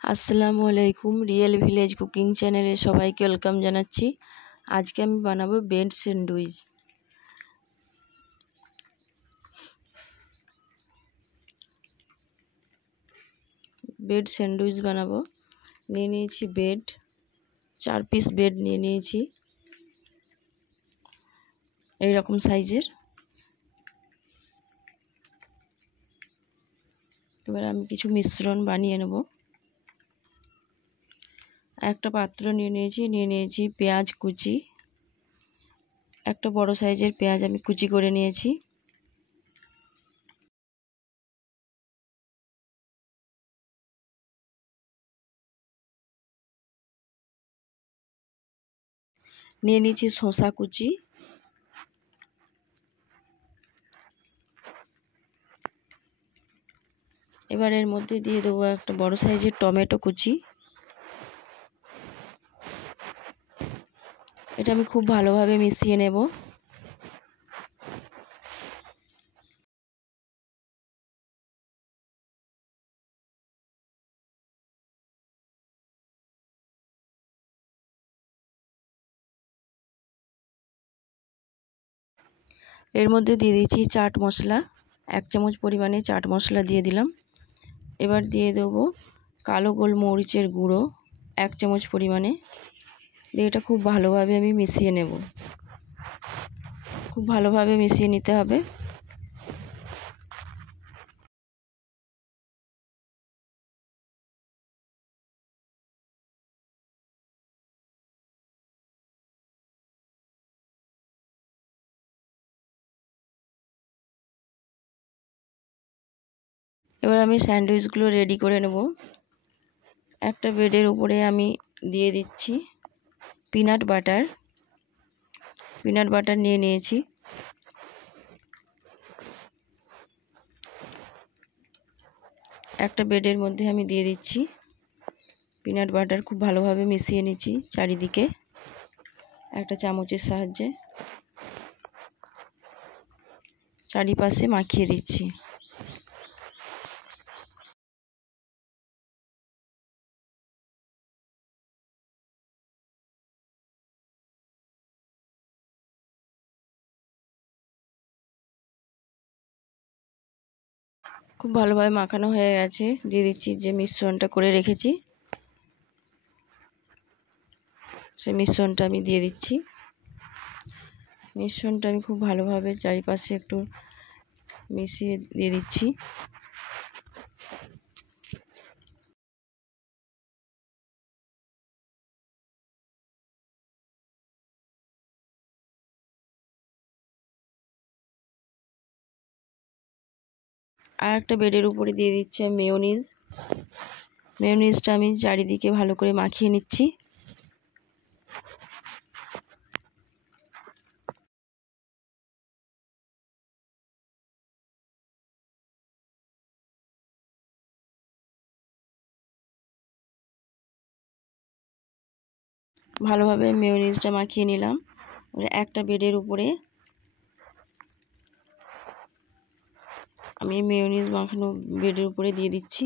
আসসালামু আলাইকুম। Real village cooking চ্যানেলে সবাইকে ওয়েলকাম জানাচ্ছি। আজকে আমি বানাবো ব্রেড স্যান্ডউইচ। বানাবো। নিয়ে নিয়েছি ব্রেড, 4 পিস ব্রেড নিয়ে নিয়েছি এইরকম সাইজের। এবার আমি কিছু মিশ্রণ বানিয়ে নেব। একটা পাত্র নিয়ে নিয়েছি পেঁয়াজ কুচি, একটা বড় সাইজের পেঁয়াজ আমি কুচি করে নিয়েছি। নিয়ে নিয়েছি শসা কুচি, এবার এর মধ্যে দিয়ে দেবো একটা বড় সাইজের টমেটো কুচি। এটা আমি খুব ভালোভাবে মিশিয়ে নেব। এর মধ্যে দিয়ে দিচ্ছি চাট মশলা, 1 চামচ পরিমাণে চাট মশলা দিয়ে দিলাম। এবার দিয়ে দেবো কালো গোলমরিচের গুঁড়ো 1 চামচ পরিমাণে দিয়ে এটা খুব ভালোভাবে আমি মিশিয়ে নেব। খুব ভালোভাবে মিশিয়ে নিতে হবে। এবার আমি স্যান্ডউইচগুলো রেডি করে নেব। একটা ব্রেডের উপরে আমি দিয়ে দিচ্ছি পিনাট বাটার নিয়ে নিয়েছি। একটা ব্রেডের মধ্যে আমি দিয়ে দিচ্ছি পিনাট বাটার, খুব ভালোভাবে মিশিয়ে নিচ্ছি চারিদিকে একটা চামচের সাহায্যে, চারিপাশে মাখিয়ে দিচ্ছি। খুব ভালোভাবে মাখানো হয়ে গেছে। দিয়ে দিচ্ছি যে মিশ্রণটা করে রেখেছি, সেই মিশ্রণটা আমি দিয়ে দিচ্ছি। মিশ্রণটা আমি খুব ভালোভাবে চারিপাশে একটু মিশিয়ে দিয়ে দিচ্ছি। আর একটা ব্রেডের উপরে দিয়ে দিচ্ছি মেয়োনিজটা আমি চারিদিকে ভালো করে মাখিয়ে নিচ্ছি। ভালোভাবে মেয়োনিজটা মাখিয়ে নিলাম। একটা ব্রেডের উপরে আমি মেয়োনিজ মাখানো ব্রেডের উপরে দিয়ে দিচ্ছি।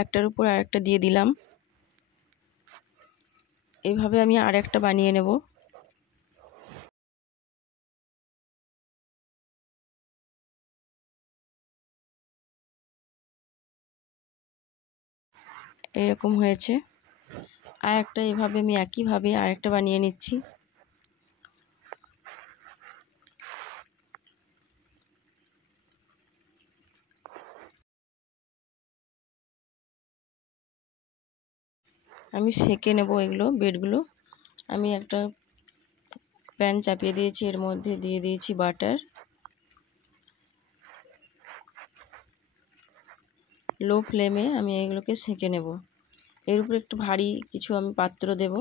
একটার উপর আরেকটা দিয়ে দিলাম। এইভাবে আমি আরেকটা বানিয়ে নেব। এরকম হয়েছে। আরেকটা এভাবে আমি একইভাবে আরেকটা বানিয়ে নিচ্ছি। আমি সেঁকে নেব ব্রেডগুলো। আমি একটা প্যান চাপিয়ে দিয়েছি, এর মধ্যে দিয়ে দিয়েছি বাটার। লো ফ্লেমে আমি এগুলোকে সেঁকে নেব। এর উপরে একটু ভারী কিছু আমি পাত্র দেব।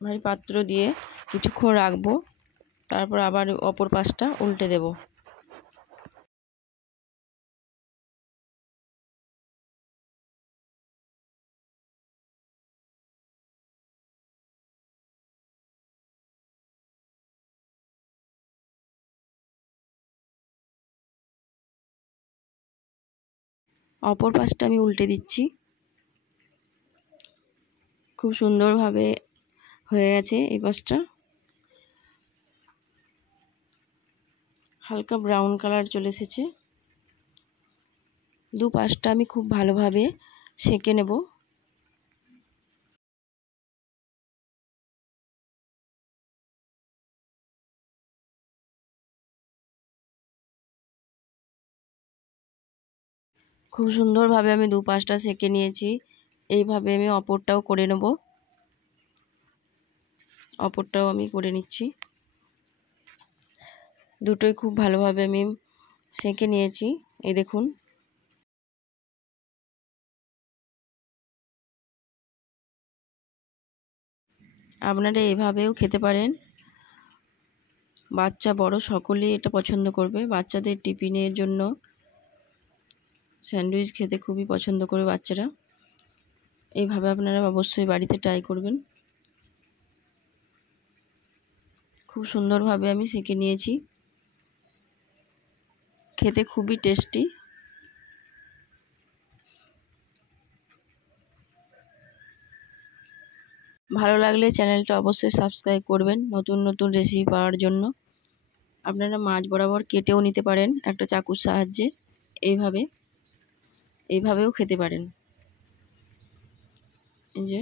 ভারী পাত্র দিয়ে কিছুক্ষণ রাখবো, তারপর আবার অপর পাশটা উল্টে দেব। অপর পাশটা আমি উল্টে দিচ্ছি। খুব সুন্দরভাবে হয়ে গেছে এই পাশটা। হালকা ব্রাউন কালার চলে এসেছে। দু পাশটা আমি খুব ভালোভাবে সেঁকে নেব। খুব সুন্দরভাবে আমি দু পাশটা সেঁকে নিয়েছি। এইভাবে আমি অপরটাও করে নেব। অপরটাও আমি করে নিচ্ছি। দুটোই খুব ভালোভাবে আমি সেঁকে নিয়েছি। এই দেখুন। আপনারা এভাবেও খেতে পারেন। বাচ্চা বড় সকলেই এটা পছন্দ করবে। বাচ্চাদের টিফিনের জন্য স্যান্ডউইচ খেতে খুবই পছন্দ করে বাচ্চারা। এইভাবে আপনারা অবশ্যই বাড়িতে ট্রাই করবেন। খুব সুন্দরভাবে আমি সেঁকে নিয়েছি। খেতে খুবই টেস্টি। ভালো লাগলে চ্যানেলটা অবশ্যই সাবস্ক্রাইব করবেন নতুন নতুন রেসিপি পাওয়ার জন্য। আপনারা মাছ বরাবর কেটেও নিতে পারেন একটা চাকুর সাহায্যে। এইভাবেও খেতে পারেন। এই যে